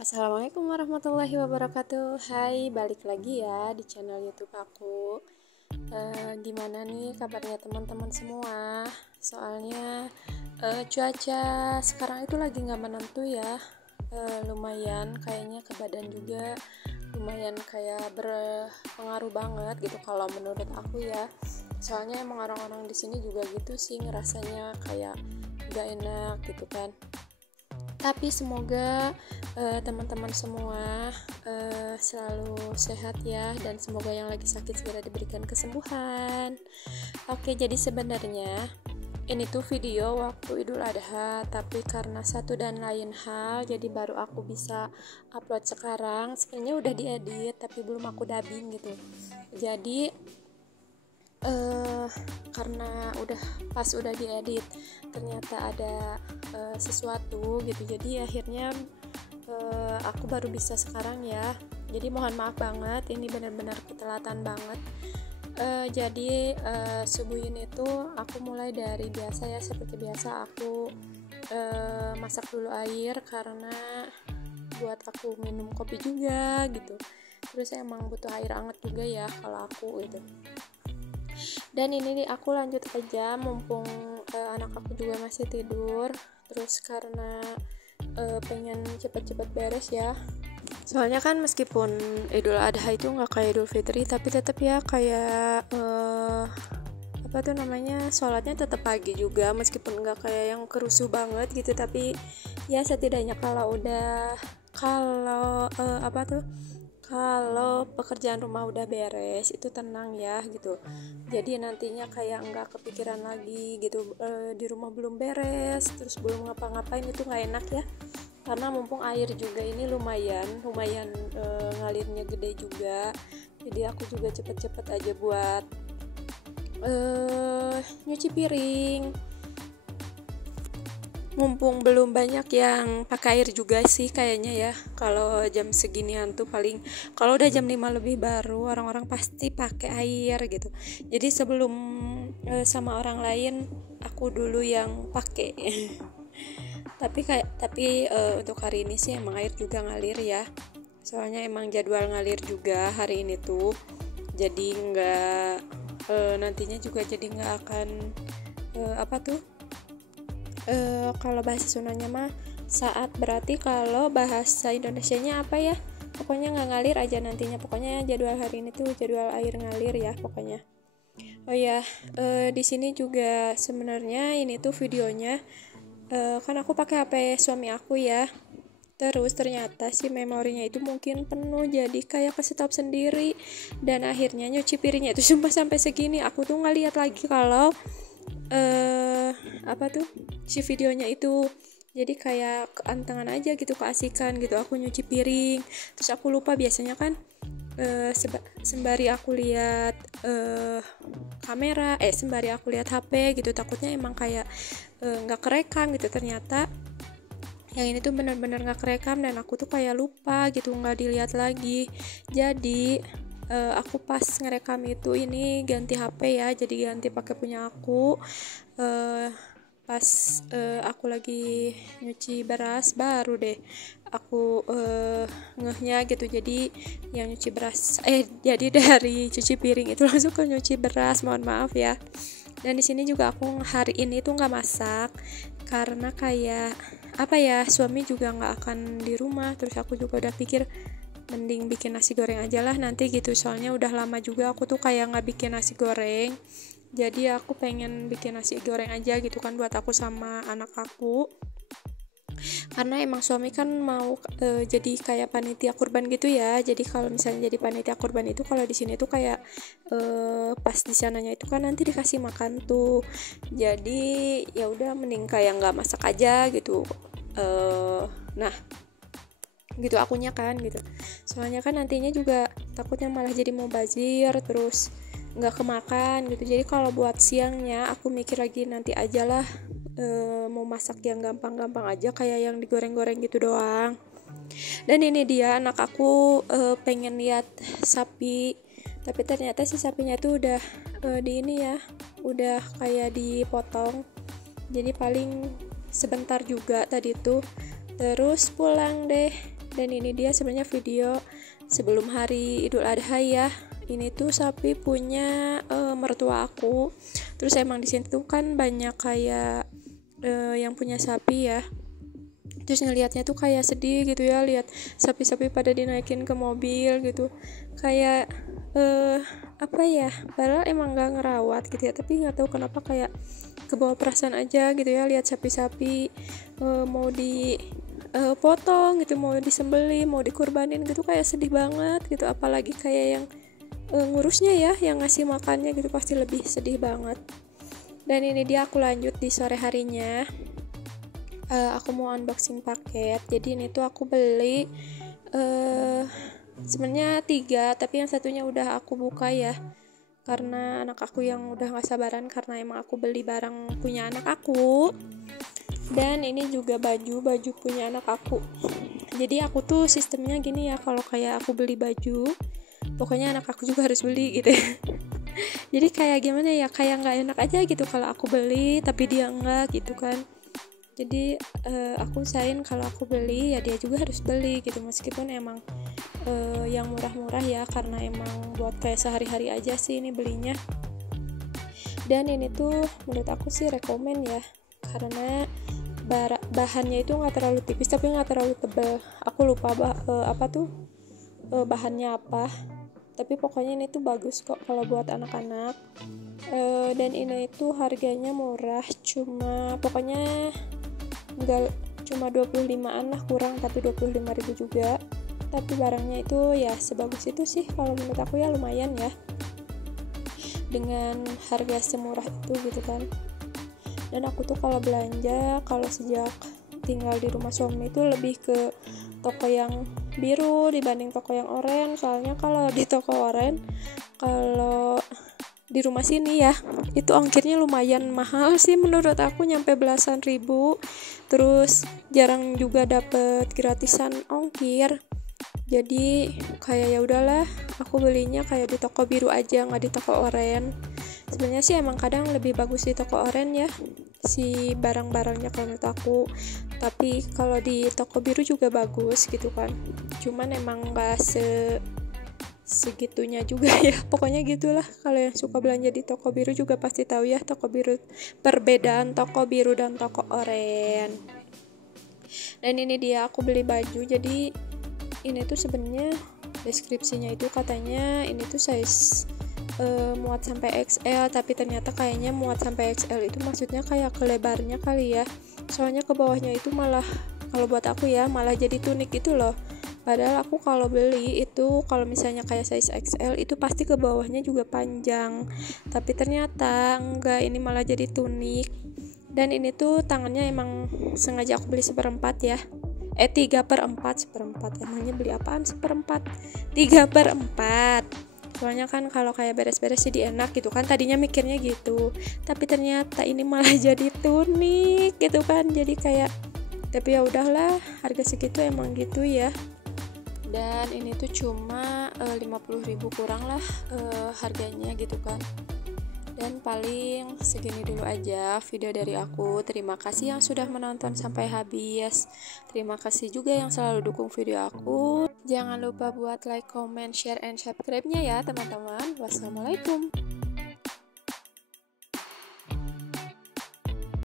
Assalamualaikum warahmatullahi wabarakatuh. Hai, balik lagi ya di channel YouTube aku. Gimana nih kabarnya teman-teman semua? Soalnya cuaca sekarang itu lagi nggak menentu ya. Lumayan kayaknya ke badan juga lumayan kayak berpengaruh banget gitu kalau menurut aku ya. Soalnya emang orang-orang di sini juga gitu sih ngerasanya kayak nggak enak gitu kan. Tapi semoga teman-teman semua selalu sehat ya, dan semoga yang lagi sakit segera diberikan kesembuhan. Oke, jadi sebenarnya ini tuh video waktu Idul Adha, tapi karena satu dan lain hal jadi baru aku bisa upload sekarang. Sebenarnya udah diedit tapi belum aku dubbing gitu. Jadi karena udah diedit ternyata ada sesuatu gitu, jadi akhirnya aku baru bisa sekarang ya. Jadi mohon maaf banget, ini benar-benar ketelatan banget. Jadi subuhin itu aku mulai dari biasa ya, seperti biasa aku masak dulu air karena buat aku minum kopi juga gitu. Terus emang butuh air hangat juga ya kalau aku gitu. Dan ini nih aku lanjut aja mumpung anak aku juga masih tidur. Terus karena pengen cepet-cepet beres ya. Soalnya kan meskipun Idul Adha itu nggak kayak Idul Fitri, tapi tetap ya kayak apa tuh namanya, sholatnya tetap pagi juga meskipun nggak kayak yang kerusuh banget gitu. Tapi ya setidaknya kalau pekerjaan rumah udah beres itu tenang ya gitu. Jadi nantinya kayak nggak kepikiran lagi gitu, di rumah belum beres terus belum ngapa-ngapain, itu nggak enak ya. Karena mumpung air juga ini lumayan ngalirnya gede juga. Jadi aku juga cepet-cepet aja buat nyuci piring, mumpung belum banyak yang pakai air juga sih kayaknya ya. Kalau jam seginian tuh paling, kalau udah jam 5 lebih baru orang-orang pasti pakai air gitu. Jadi sebelum sama orang lain aku dulu yang pakai. tapi untuk hari ini sih emang air juga ngalir ya. Soalnya emang jadwal ngalir juga hari ini tuh. Jadi nggak nantinya juga jadi nggak akan kalau bahasa Sundanya mah saat, berarti kalau bahasa Indonesianya apa ya, pokoknya nggak ngalir aja nantinya. Pokoknya jadwal hari ini tuh jadwal air ngalir ya pokoknya. Oh ya, di sini juga sebenarnya ini tuh videonya kan aku pakai HP suami aku ya. Terus ternyata si memorinya itu mungkin penuh, jadi kayak ke stop sendiri. Dan akhirnya nyuci piringnya itu sumpah sampai segini. Aku tuh ngeliat lagi kalau si videonya itu, jadi kayak keantengan aja gitu, keasikan gitu aku nyuci piring. Terus aku lupa biasanya kan sembari aku lihat sembari aku lihat HP gitu, takutnya emang kayak nggak kerekam gitu. Ternyata yang ini tuh benar-benar nggak kerekam dan aku tuh kayak lupa gitu, nggak dilihat lagi. Jadi aku pas ngerekam itu ini ganti HP ya, jadi ganti pakai punya aku. Pas aku lagi nyuci beras baru deh aku ngehnya gitu. Jadi yang nyuci beras jadi dari cuci piring itu langsung ke nyuci beras, mohon maaf ya. Dan di sini juga aku hari ini tuh nggak masak karena kayak suami juga nggak akan di rumah. Terus aku juga udah pikir mending bikin nasi goreng aja lah nanti gitu. Soalnya udah lama juga aku tuh kayak nggak bikin nasi goreng. Jadi aku pengen bikin nasi goreng aja gitu kan buat aku sama anak aku. Karena emang suami kan mau jadi kayak panitia kurban gitu ya. Jadi kalau misalnya jadi panitia kurban itu, kalau di sini tuh kayak pas di sananya itu kan nanti dikasih makan tuh. Jadi ya udah mending kayak nggak masak aja gitu. Nah gitu akunya kan gitu. Soalnya kan nantinya juga takutnya malah jadi mubazir terus nggak kemakan gitu. Jadi kalau buat siangnya aku mikir lagi nanti aja lah, mau masak yang gampang-gampang aja kayak yang digoreng-goreng gitu doang. Dan ini dia anak aku pengen lihat sapi, tapi ternyata si sapinya tuh udah udah kayak dipotong. Jadi paling sebentar juga tadi tuh. Terus pulang deh. Dan ini dia sebenarnya video sebelum hari Idul Adha ya. Ini tuh sapi punya mertua aku. Terus emang di sini tuh kan banyak kayak yang punya sapi ya. Terus ngelihatnya tuh kayak sedih gitu ya, lihat sapi-sapi pada dinaikin ke mobil gitu. Kayak apa ya? Padahal emang gak ngerawat gitu ya, tapi nggak tahu kenapa kayak kebawa perasaan aja gitu ya, lihat sapi-sapi mau di potong gitu, mau disembeli, mau dikurbanin gitu, kayak sedih banget gitu. Apalagi kayak yang ngurusnya ya, yang ngasih makannya gitu, pasti lebih sedih banget. Dan ini dia aku lanjut di sore harinya. Aku mau unboxing paket. Jadi ini tuh aku beli sebenarnya 3, tapi yang satunya udah aku buka ya, karena anak aku yang udah gak sabaran, karena emang aku beli barang punya anak aku. Dan ini juga baju punya anak aku. Jadi aku tuh sistemnya gini ya, kalau kayak aku beli baju, pokoknya anak aku juga harus beli gitu ya. Jadi kayak gimana ya, kayak nggak enak aja gitu kalau aku beli tapi dia enggak gitu kan. Jadi aku usahain kalau aku beli ya dia juga harus beli gitu, meskipun emang yang murah-murah ya, karena emang buat kayak sehari-hari aja sih ini belinya. Dan ini tuh menurut aku sih rekomen ya, karena bahannya itu nggak terlalu tipis tapi nggak terlalu tebal. Aku lupa bahannya apa, tapi pokoknya ini tuh bagus kok kalau buat anak-anak. Dan ini tuh harganya murah, pokoknya nggak cuma 25-an lah, kurang, tapi 25.000 juga. Tapi barangnya itu ya sebagus itu sih, kalau menurut aku ya lumayan ya dengan harga semurah itu gitu kan. Dan aku tuh kalau belanja, kalau sejak tinggal di rumah suami itu lebih ke toko yang biru dibanding toko yang oranye. Soalnya kalau di toko oranye, kalau di rumah sini ya, itu ongkirnya lumayan mahal sih menurut aku, nyampe belasan ribu. Terus jarang juga dapet gratisan ongkir. Jadi kayak ya udahlah, aku belinya kayak di toko biru aja, nggak di toko oranye. Sebenarnya sih emang kadang lebih bagus di toko oranye ya si barang-barangnya kalau menurut aku, tapi kalau di toko biru juga bagus gitu kan. Cuman emang nggak segitunya juga ya, pokoknya gitulah. Kalau yang suka belanja di toko biru juga pasti tahu ya toko biru, perbedaan toko biru dan toko oranye. Dan ini dia aku beli baju. Jadi ini tuh sebenarnya deskripsinya itu katanya ini tuh size muat sampai XL, tapi ternyata kayaknya muat sampai XL itu maksudnya kayak kelebarnya kali ya. Soalnya ke bawahnya itu malah, kalau buat aku ya, malah jadi tunik gitu loh. Padahal aku kalau beli itu, kalau misalnya kayak size XL itu pasti ke bawahnya juga panjang, tapi ternyata enggak, ini malah jadi tunik. Dan ini tuh tangannya emang sengaja aku beli 1/4 ya, 3/4, emangnya beli apaan 1/4, 3/4. Soalnya kan kalau kayak beres-beres jadi enak gitu kan, tadinya mikirnya gitu, tapi ternyata ini malah jadi tunik gitu kan. Jadi kayak, tapi ya udahlah, harga segitu emang gitu ya. Dan ini tuh cuma 50.000 kurang lah harganya gitu kan. Dan paling segini dulu aja video dari aku. Terima kasih yang sudah menonton sampai habis. Terima kasih juga yang selalu dukung video aku. Jangan lupa buat like, comment, share, and subscribe-nya ya teman-teman. Wassalamualaikum.